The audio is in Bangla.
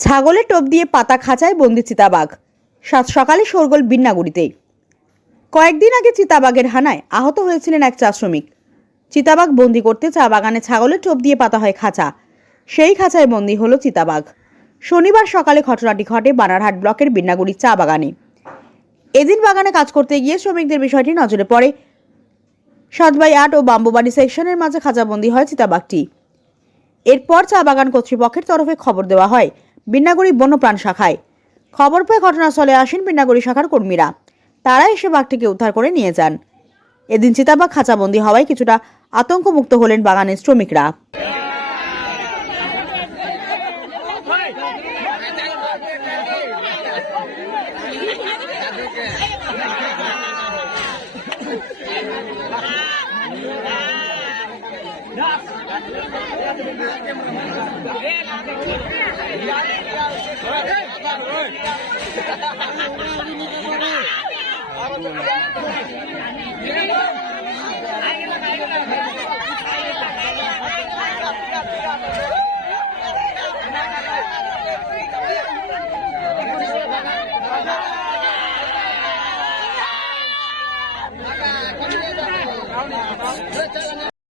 ছাগলের টোপ দিয়ে পাতা খাঁচায় বন্দি চিতাবাঘ। সাত সকালে শোরগোল বিন্নাগুড়িতে কয়েকদিন আগে চিতাবাঘের হানায় আহত হয়েছিলেন এক চা শ্রমিক। চিতাবাঘ বন্দি করতে চা বাগানে ছাগলের টোপ দিয়ে পাতা হয় খাঁচা। সেই খাঁচায় বন্দি হলো চিতাবাঘ। শনিবার সকালে ঘটনাটি ঘটে বানারহাট ব্লকের বিন্নাগুড়ির চা বাগানে। এদিন বাগানে কাজ করতে গিয়ে শ্রমিকদের বিষয়টি নজরে পড়ে। সাত বাই আট ও বাম্বুবাড়ি সেকশনের মাঝে খাঁচাবন্দি হয় চিতাবাঘটি। এরপর চা বাগান কর্তৃপক্ষের তরফে খবর দেওয়া হয় বিন্নাগুড়ি বন্যপ্রাণ শাখায়। খবর পেয়ে ঘটনাস্থলে আসেন বিন্নাগুড়ি শাখার কর্মীরা। তারা এসে বাঘটিকে উদ্ধার করে নিয়ে যান। এদিন চিতাবাঘ খাঁচাবন্দি হওয়ায় কিছুটা আতঙ্কমুক্ত হলেন বাগানের শ্রমিকরা। Yeah, Let's go.